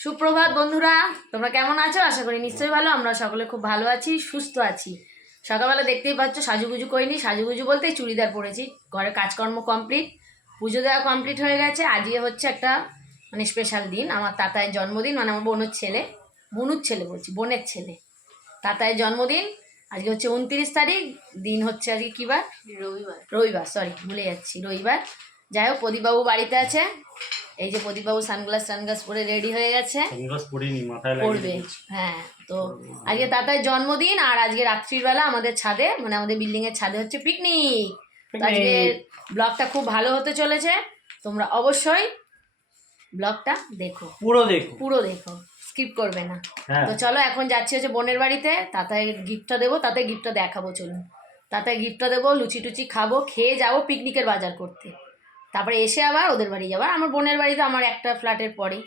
সুপ্রভাত বন্ধুরা তোমরা কেমন আছো? আশা করি নিশ্চয়ই ভালো। আমরা সকলে খুব ভালো আছি সুস্থ আছি। সকালবেলা দেখতেই পাচ্ছ সাজুগুজু করিনি। সাজুগুজু বলতে চুড়িদার পরেছি। ঘরে কাজকর্ম কমপ্লিট পুজো দেওয়া কমপ্লিট হয়ে গেছে। আজকে হচ্ছে একটা মানে স্পেশাল দিন। আমার তাতায়ের জন্মদিন মানে আমার বোনের ছেলে বনুর ছেলে বলছি বোনের ছেলে। তাতায়ের জন্মদিন আজকে হচ্ছে উনত্রিশ তারিখ দিন হচ্ছে আজকে কী বার? রবিবার। রবিবার সরি ভুলে যাচ্ছি রবিবার। যাই হোক প্রদীপবাবু বাড়িতে আছে। এই যে প্রদীপবাবু সানগ্লাস সানগ্লাস পরে রেডি হয়ে গেছে। সানগ্লাস পড়বে হ্যাঁ তো আজকে তাতার জন্মদিন আর আজকে রাত্রিবেলা আমাদের ছাদে মানে আমাদের বিল্ডিং এর ছাদে হচ্ছে পিকনিক আজকে ব্লগটা খুব ভালো হতে চলেছে। তোমরা অবশ্যই ব্লগটা দেখো। পুরো দেখো। পুরো দেখো স্কিপ করবে না। হ্যাঁ। তো চলো এখন যাচ্ছি হচ্ছে বোনের বাড়িতে। তাতায় গিফটটা দেবো তাতে গিফটটা দেখাবো চলুন। তাতে গিফটটা দেবো লুচি টুচি খাব খেয়ে যাব পিকনিকের বাজার করতে। তারপরে এসে আবার ওদের বাড়ি যাব। আর আমার বোনের বাড়িতে আমার একটা ফ্ল্যাটের পরে।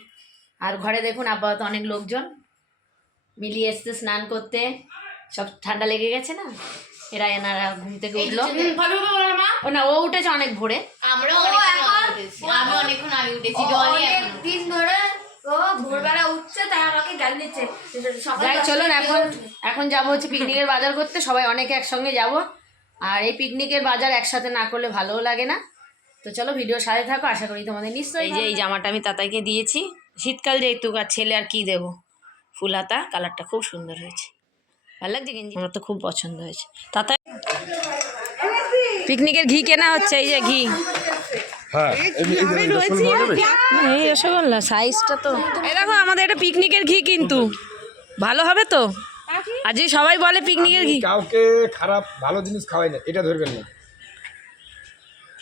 আর ঘরে দেখুন আপাতত অনেক লোকজন। মিলিয়ে এসছে স্নান করতে। সব ঠান্ডা লেগে গেছে না? এরা এনারা ঘুম থেকে উঠল। ও না ও উঠেছে অনেক ভোরে। অনেকক্ষণ আগে উঠেছি। আমি অনেকক্ষণ আগে উঠেছি দিন ধরে ও ভোরবেলা উঠছে তাই আমাকে গাল দিচ্ছে। যাই চলুন এখন এখন যাব হচ্ছে পিকনিকের বাজার করতে। সবাই অনেকে একসঙ্গে যাব। আর এই পিকনিকের বাজার একসাথে না করলে ভালোও লাগে না। তো চলো ভিডিও সাথে থাকো আশা করি তোমাদের নিশ্চয়ই এই যে এই জামাটা আমি তাতাইকে দিয়েছি। শীতকাল যেহেতু আর ছেলে আর কি দেবো? ফুল হাতা কালারটা খুব সুন্দর হয়েছে। ভালো লাগছে গেঞ্জি? আমার তো খুব পছন্দ হয়েছে। তাতাই পিকনিকের ঘি কেনা হচ্ছে এই যে ঘি। হ্যাঁ? এই রসগোল্লা সাইজটা তো। দেখো আমাদের এটা পিকনিকের ঘি কিন্তু। ভালো হবে তো? আজকে সবাই বলে পিকনিকের ঘি কাউকে খারাপ ভালো জিনিস খাওয়াই না এটা ধরবেন না।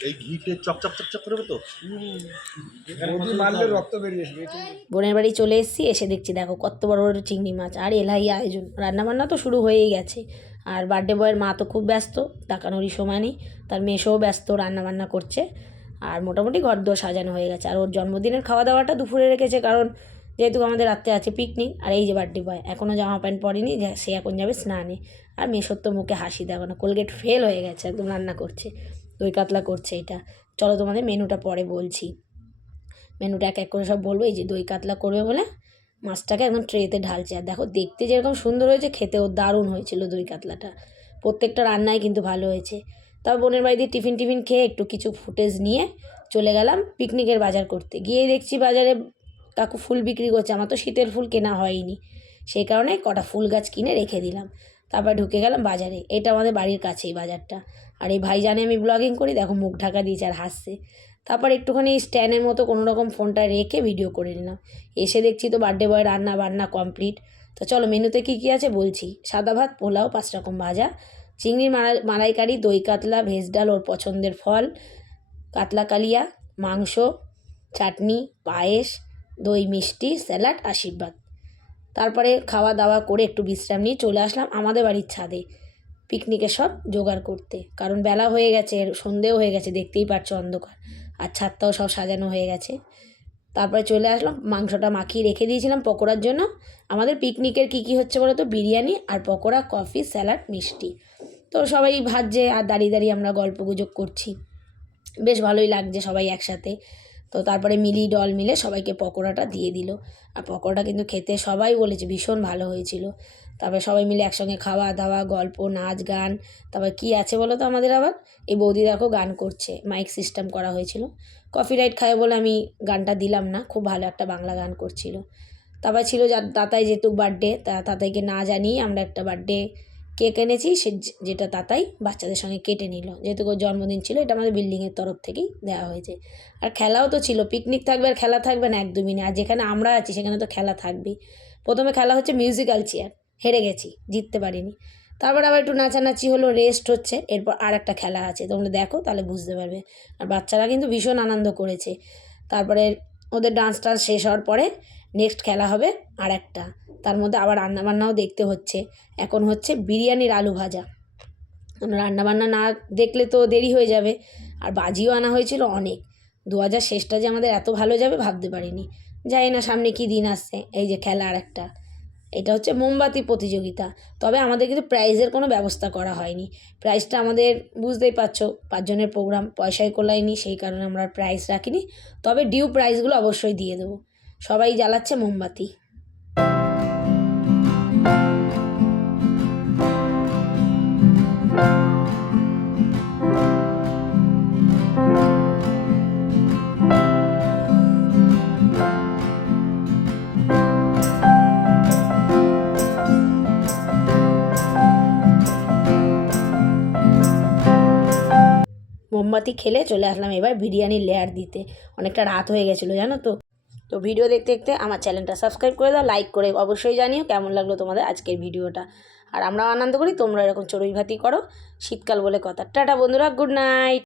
এই ঘিতে চপ চপ চপ চপ করবে তো? রক্ত বেরিয়ে আসবে বোনের বাড়ি চলে এসেছি এসে দেখছি দেখো কত বড় বড় চিংড়ি মাছ আর এলাই আয়োজন। রান্নাবান্না তো শুরু হয়েই গেছে। আর বার্থডে বয়ের মা তো খুব ব্যস্ত তাকানোরই সময় নেই। তার মেয়েও ব্যস্ত রান্নাবান্না করছে। আর মোটামুটি ঘর দোর সাজানো হয়ে গেছে। আর ওর জন্মদিনের খাওয়া দাওয়াটা দুপুরে রেখেছে কারণ যেহেতু আমাদের রাত্রে আছে পিকনিক আর এই যে বার্থডে বয় এখনও জামা প্যান্ট পরেনি যে সে এখন যাবে স্নানে। আর মেয়ের তো মুখে হাসি দেখো না কোলগেট ফেল হয়ে গেছে একদম রান্না করছে। দই কাতলা করছে এটা। চলো তোমাদের মেনুটা পরে বলছি। মেনুটা এক এক করে সব বলব, এই যে দই কাতলা করবে বলে মাছটাকে একদম ট্রেতে ঢালছে। আর দেখো, দেখতে যেরকম সুন্দর হয়েছে, খেতেও দারুণ হয়েছিল দই কাতলাটা। প্রত্যেকটা রান্নাই কিন্তু ভালো হয়েছে। তারপর বোনের বাড়িতে টিফিন টিফিন খেয়ে একটু কিছু ফুটেজ নিয়ে চলে গেলাম পিকনিকের বাজার করতে। গিয়ে দেখছি বাজারে কাকু ফুল বিক্রি করছে, আমার তো শীতের ফুল কেনা হয়নি। সেই কারণে কটা ফুল গাছ কিনে রেখে দিলাম। তারপর ঢুকে গেলাম বাজারে। এটা আমাদের বাড়ির কাছেই বাজারটা। আর এই ভাই জানে আমি ব্লগিং করি, দেখো মুখ ঢাকা দিয়েছে আর হাসছে। তারপর একটুখানি স্ট্যান্ডের মতো কোনো রকম ফোনটা রেখে ভিডিও করে নিলাম। এসে দেখছি তো বার্থডে বয় রান্না বান্না কমপ্লিট তো চলো মেনুতে কী কী আছে বলছি। সাদা ভাত, পোলাও, পাঁচ রকম ভাজা। চিংড়ির মালাই মালাইকারি, দই কাতলা, ভেজ ডাল, ওর পছন্দের ফল। কাতলা কালিয়া, মাংস, চাটনি, পায়েস, দই মিষ্টি, স্যালাড, আশীর্বাদ। তারপরে খাওয়া দাওয়া করে একটু বিশ্রাম নিয়ে চলে আসলাম আমাদের বাড়ির ছাদে। পিকনিকের সব জোগাড় করতে। কারণ বেলা হয়ে গেছে, সন্ধেও হয়ে গেছে, দেখতেই পাচ্ছ অন্ধকার। আর ছাদটাও সব সাজানো হয়ে গেছে। তারপরে চলে আসলাম, মাংসটা মাখিয়ে রেখে দিয়েছিলাম পকোড়ার জন্য। আমাদের পিকনিকের কী কী হচ্ছে বলো তো বিরিয়ানি আর পকোড়া, কফি, স্যালাড, মিষ্টি। তো সবাই ভাজছে আর দাঁড়িয়ে দাঁড়িয়ে আমরা গল্প গুজব করছি। বেশ ভালোই লাগছে সবাই একসাথে। তো তারপরে মিলি, ডল মিলে সবাইকে পকোড়াটা দিয়ে দিল। আর পকোড়াটা কিন্তু খেতে সবাই বলেছে ভীষণ ভালো হয়েছিল। তারপরে সবাই মিলে একসঙ্গে খাওয়া দাওয়া, গল্প, নাচ, গান। তারপর কি আছে বলো তো আমাদের আবার? এই বৌদি দেখো গান করছে মাইক সিস্টেম করা হয়েছিল। কপিরাইট খায় বলে আমি গানটা দিলাম না, খুব ভালো একটা বাংলা গান করছিল। তারপর ছিল যা তাতাই যেহেতু বার্থডে তা তাতাইকে না জানিয়ে আমরা একটা বার্থডে কেক এনেছি, সে যেটা তাতাই বাচ্চাদের সঙ্গে কেটে নিল। যেহেতু ওর জন্মদিন ছিল, এটা আমাদের বিল্ডিংয়ের তরফ থেকেই দেওয়া হয়েছে। আর খেলাও তো ছিল পিকনিক থাকবে আর খেলা থাকবে না একদমই না আর যেখানে আমরা আছি, সেখানে তো খেলা থাকবেই। প্রথমে খেলা হচ্ছে মিউজিক্যাল চেয়ার হেরে গেছি, জিততে পারিনি। তারপর আবার একটু নাচানাচি হলো রেস্ট হচ্ছে, এরপর আর একটা খেলা আছে। তোমরা দেখো, তাহলে বুঝতে পারবে। আর বাচ্চারা কিন্তু ভীষণ আনন্দ করেছে। তারপরে ওদের ডান্স টান্স শেষ হওয়ার পরে নেক্সট খেলা হবে আর একটা তার মধ্যে আবার রান্নাবান্নাও দেখতে হচ্ছে। এখন হচ্ছে বিরিয়ানির আলু ভাজা। রান্নাবান্না না দেখলে তো দেরি হয়ে যাবে। আর বাজিও আনা হয়েছিল অনেক। দু হাজার শেষটা যে আমাদের এত ভালো যাবে ভাবতে পারিনি। জানি না, সামনে কী দিন আসছে? এই যে খেলা আর একটা এটা হচ্ছে মোমবাতি প্রতিযোগিতা। তবে আমাদের কিন্তু প্রাইজের কোনো ব্যবস্থা করা হয়নি। প্রাইজটা আমাদের বুঝতেই পারছ, পাঁচজনের প্রোগ্রাম পয়সায় কোলায়নি, সেই কারণে আমরা প্রাইজ রাখিনি। তবে ডিউ প্রাইজগুলো অবশ্যই দিয়ে দেবো। সবাই জ্বালাচ্ছে মোমবাতি। মোমবাতি খেলে চলে আসলাম এবার বিরিয়ানির লেয়ার দিতে। অনেকটা রাত হয়ে গেছিল, জানো তো? তো ভিডিও দেখতে দেখতে আমার চ্যানেলটা সাবস্ক্রাইব করে দাও লাইক করে অবশ্যই জানিও কেমন লাগল তোমাদের আজকের ভিডিওটা। আর আমরাও আনন্দ করি, তোমরা এরকম চড়ুই ভাতি করো, শীতকাল বলে কথা। টাটা বন্ধুরা গুড নাইট